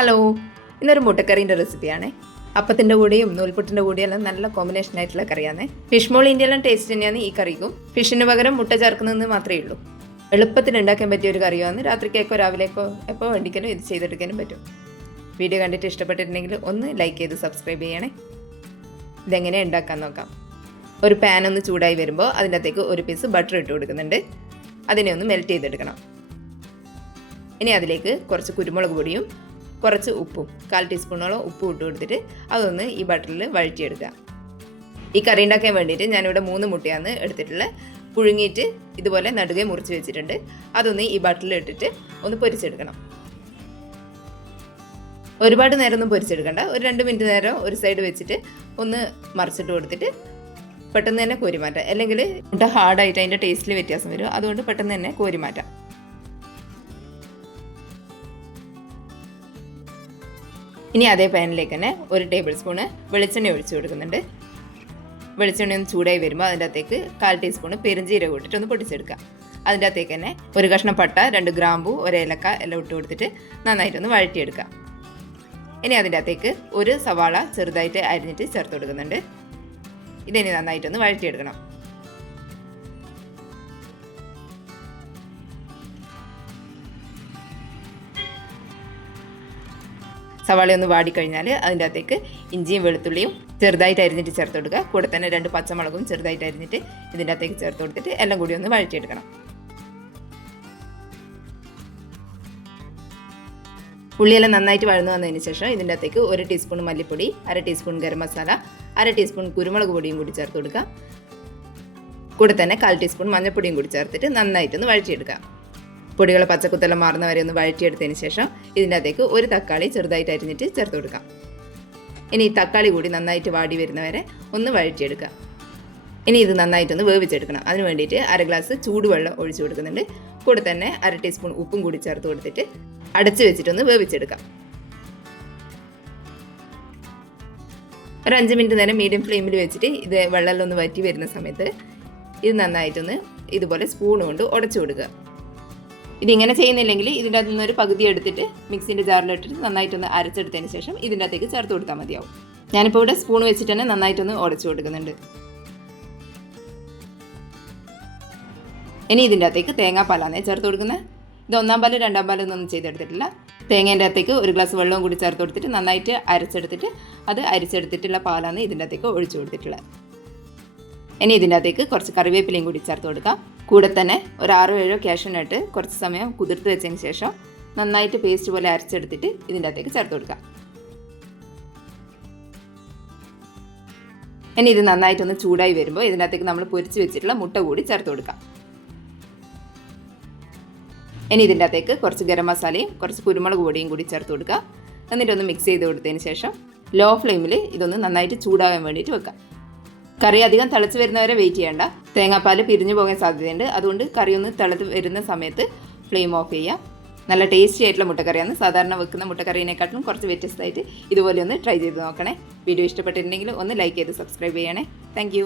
Hello ഇന്നൊരു മുട്ടക്കറീന്റെ റെസിപ്പിയാണ് അപ്പത്തിന്റെ കൂടെയും നൂൽപുട്ടിന്റെ കൂടെയെല്ലാം നല്ല കോമ്പിനേഷൻ ആയിട്ടുള്ള കറിയാണ്. ഫിഷ് മോൾ ഇന്ത്യയിലും ടേസ്റ്റ് തന്നെയാണ് ഈ കറിക്കും. ഫിഷിന് പകരം മുട്ട ചേർക്കുന്നതെന്ന് മാത്രമേ ഉള്ളൂ. എളുപ്പത്തിൽ ഉണ്ടാക്കാൻ പറ്റിയ ഒരു കറിയാണ് രാത്രിക്കേക്കോ രാവിലേക്കോ എപ്പോൾ വേണ്ടിക്കാനോ ഇത് ചെയ്തെടുക്കാനും പറ്റും. വീഡിയോ കണ്ടിട്ട് ഇഷ്ടപ്പെട്ടിട്ടുണ്ടെങ്കിൽ ഒന്ന് ലൈക്ക് ചെയ്ത് സബ്സ്ക്രൈബ് ചെയ്യണേ. ഇതെങ്ങനെ ഉണ്ടാക്കാൻ നോക്കാം. ഒരു പാൻ ഒന്ന് ചൂടായി വരുമ്പോൾ അതിന്റെ അകത്തേക്ക് ഒരു പീസ് ബട്ടർ ഇട്ട് കൊടുക്കുന്നുണ്ട്. അതിനെ ഒന്ന് മെൽറ്റ് ചെയ്തെടുക്കണം. ഇനി അതിലേക്ക് കുറച്ച് കുരുമുളക് പൊടിയും കുറച്ച് ഉപ്പും കാൽ ടീസ്പൂണോളം ഉപ്പ് ഇട്ട് കൊടുത്തിട്ട് അതൊന്ന് ഈ ബട്ടറിൽ വഴറ്റിയെടുക്കുക. ഈ കറി ഉണ്ടാക്കാൻ വേണ്ടിയിട്ട് ഞാനിവിടെ മൂന്ന് മുട്ടയാണ് എടുത്തിട്ടുള്ളത്. പുഴുങ്ങിയിട്ട് ഇതുപോലെ നടുകെ മുറിച്ച് വെച്ചിട്ടുണ്ട്. അതൊന്ന് ഈ ബട്ടറിൽ ഇട്ടിട്ട് ഒന്ന് പൊരിച്ചെടുക്കണം. ഒരുപാട് നേരം ഒന്നും പൊരിച്ചെടുക്കണ്ട. ഒരു രണ്ട് മിനിറ്റ് നേരം ഒരു സൈഡ് വെച്ചിട്ട് ഒന്ന് മറിച്ചിട്ട് കൊടുത്തിട്ട് പെട്ടെന്ന് തന്നെ കോരി മാറ്റാം. അല്ലെങ്കിൽ മുട്ട ഹാർഡായിട്ട് അതിന്റെ ടേസ്റ്റിൽ വ്യത്യാസം വരും. അതുകൊണ്ട് പെട്ടെന്ന് തന്നെ കോരി മാറ്റാം. ഇനി അതേ പാനിലേക്ക് തന്നെ ഒരു ടേബിൾ സ്പൂണ് വെളിച്ചെണ്ണ ഒഴിച്ചു കൊടുക്കുന്നുണ്ട്. വെളിച്ചെണ്ണ ഒന്ന് ചൂടായി വരുമ്പോൾ അതിന്റെ അകത്തേക്ക് കാൽ ടീസ്പൂണ് പെരുംജീരകം ഇട്ടിട്ട് ഒന്ന് പൊടിച്ചെടുക്കാം അതിന്റെ അകത്തേക്ക് തന്നെ ഒരു കഷ്ണം പട്ട രണ്ട് ഗ്രാമ്പു ഒരു ഏലക്ക എല്ലാം ഇട്ട് കൊടുത്തിട്ട് നന്നായിട്ടൊന്ന് വഴറ്റിയെടുക്കാം ഇനി അതിന്റെ അകത്തേക്ക് ഒരു സവാള ചെറുതായിട്ട് അരിഞ്ഞിട്ട് ചേർത്ത് കൊടുക്കുന്നുണ്ട്. ഇതിനി നന്നായിട്ടൊന്ന് വഴറ്റിയെടുക്കണം. സവാള ഒന്ന് വാടിക്കഴിഞ്ഞാൽ അതിന്റെ അകത്തേക്ക് ഇഞ്ചിയും വെളുത്തുള്ളിയും ചെറുതായിട്ട് അരിഞ്ഞിട്ട് ചേർത്ത് കൊടുക്കുക. കൂടെ തന്നെ രണ്ട് പച്ചമുളകും ചെറുതായിട്ട് അരിഞ്ഞിട്ട് ഇതിന്റെ അകത്തേക്ക് ചേർത്ത് കൊടുത്തിട്ട് എല്ലാം കൂടി ഒന്ന് വഴറ്റിയെടുക്കണം. ഉള്ളിയെല്ലാം നന്നായിട്ട് വഴന്നു വന്നതിന് ശേഷം ഇതിന്റെ അകത്തേക്ക് ഒരു ടീസ്പൂൺ മല്ലിപ്പൊടി അര ടീസ്പൂൺ ഗരം മസാല അര ടീസ്പൂൺ കുരുമുളക് പൊടിയും കൂടി ചേർത്ത് കൊടുക്കുക. കൂടെ തന്നെ കാൽ ടീസ്പൂൺ മഞ്ഞൾപ്പൊടിയും കൂടി ചേർത്തിട്ട് നന്നായിട്ടൊന്ന് വഴറ്റിയെടുക്കുക. പൊടികൾ പച്ചക്കുത്തെല്ലാം മാറുന്ന വരെ ഒന്ന് വഴറ്റിയെടുത്തതിന് ശേഷം ഇതിന്റെ അകത്തേക്ക് ഒരു തക്കാളി ചെറുതായിട്ട് അരിഞ്ഞിട്ട് ചേർത്ത് കൊടുക്കാം. ഇനി ഈ തക്കാളി കൂടി നന്നായിട്ട് വാടി വരുന്നവരെ ഒന്ന് വഴറ്റിയെടുക്കുക. ഇനി ഇത് നന്നായിട്ടൊന്ന് വേവിച്ചെടുക്കണം. അതിന് വേണ്ടിയിട്ട് അര ഗ്ലാസ് ചൂടുവെള്ളം ഒഴിച്ചു കൊടുക്കുന്നുണ്ട്. കൂടെ തന്നെ അര ടീസ്പൂൺ ഉപ്പും കൂടി ചേർത്ത് കൊടുത്തിട്ട് അടച്ചു വെച്ചിട്ടൊന്ന് വേവിച്ചെടുക്കാം. ഒരു അഞ്ച് മിനിറ്റ് നേരം മീഡിയം ഫ്ലെയിമിൽ വെച്ചിട്ട് ഇത് വെള്ളമെല്ലാം ഒന്ന് വറ്റി വരുന്ന സമയത്ത് ഇത് നന്നായിട്ടൊന്ന് ഇതുപോലെ സ്പൂൺ കൊണ്ട് ഉടച്ചു കൊടുക്കുക. ഇതിങ്ങനെ ചെയ്യുന്നില്ലെങ്കിൽ ഇതിന്റെ അകത്ത് നിന്നൊരു പകുതി എടുത്തിട്ട് മിക്സിന്റെ ജാറിലിട്ടിട്ട് നന്നായിട്ടൊന്ന് അരച്ചെടുത്തതിന് ശേഷം ഇതിന്റെ അകത്തേക്ക് ചേർത്ത് കൊടുത്താൽ മതിയാവും. ഞാനിപ്പോൾ ഇവിടെ സ്പൂൺ വെച്ചിട്ട് തന്നെ നന്നായിട്ടൊന്ന് ഉടച്ചു കൊടുക്കുന്നുണ്ട്. ഇനി ഇതിന്റെ അകത്തേക്ക് തേങ്ങാപ്പാലാണ് ചേർത്ത് കൊടുക്കുന്നത് ഇത് ഒന്നാം പാൽ രണ്ടാം പാലൊന്നും ചെയ്തെടുത്തിട്ടില്ല. തേങ്ങേന്റെ അകത്തേക്ക് ഒരു ഗ്ലാസ് വെള്ളവും കൂടി ചേർത്ത് കൊടുത്തിട്ട് നന്നായിട്ട് അരച്ചെടുത്തിട്ട് അത് അരിച്ചെടുത്തിട്ടുള്ള പാലാണ് ഇതിന്റെ അകത്തേക്ക് ഒഴിച്ചു കൊടുത്തിട്ടുള്ളത്. ഇനി ഇതിന്റെ അകത്തേക്ക് കുറച്ച് കറിവേപ്പിലയും കൂടി ചേർത്ത് കൊടുക്കാം. കൂടെ തന്നെ ഒരു ആറോ ഏഴോ ക്യാഷ്യനട്ട് കുറച്ച് സമയം കുതിർത്ത് വെച്ചതിന് ശേഷം നന്നായിട്ട് പേസ്റ്റ് പോലെ അരച്ചെടുത്തിട്ട് ഇതിന്റെ അകത്തേക്ക് ചേർത്ത് കൊടുക്കാം ഇനി ഇത് നന്നായിട്ടൊന്ന് ചൂടായി വരുമ്പോൾ ഇതിന്റെ അകത്തേക്ക് നമ്മൾ പൊരിച്ച് വെച്ചിട്ടുള്ള മുട്ട കൂടി ചേർത്ത് കൊടുക്കാം. ഇനി ഇതിന്റെ അകത്തേക്ക് കുറച്ച് ഗരം മസാലയും കുറച്ച് കുരുമുളക് പൊടിയും കൂടി ചേർത്ത് കൊടുക്കുക. എന്നിട്ടൊന്ന് മിക്സ് ചെയ്ത് കൊടുത്തതിന് ശേഷം ലോ ഫ്ലെയിമിൽ ഇതൊന്ന് നന്നായിട്ട് ചൂടാകാൻ വേണ്ടിയിട്ട് വെക്കാം കറി അധികം തിളച്ച് വരുന്നവരെ വെയിറ്റ് ചെയ്യണ്ട. തേങ്ങാപ്പാൽ പിരിഞ്ഞു പോകാൻ സാധ്യതയുണ്ട്. അതുകൊണ്ട് കറി ഒന്ന് തിളച്ച് വരുന്ന സമയത്ത് ഫ്ലെയിം ഓഫ് ചെയ്യുക. നല്ല ടേസ്റ്റി ആയിട്ടുള്ള മുട്ടക്കറിയാണ്. സാധാരണ വെക്കുന്ന മുട്ടക്കറീനെക്കാട്ടിലും കുറച്ച് വ്യത്യസ്തമായിട്ട് ഇതുപോലെ ഒന്ന് ട്രൈ ചെയ്ത് നോക്കണേ. വീഡിയോ ഇഷ്ടപ്പെട്ടിട്ടുണ്ടെങ്കിൽ ഒന്ന് ലൈക്ക് ചെയ്ത് സബ്സ്ക്രൈബ് ചെയ്യണേ. താങ്ക്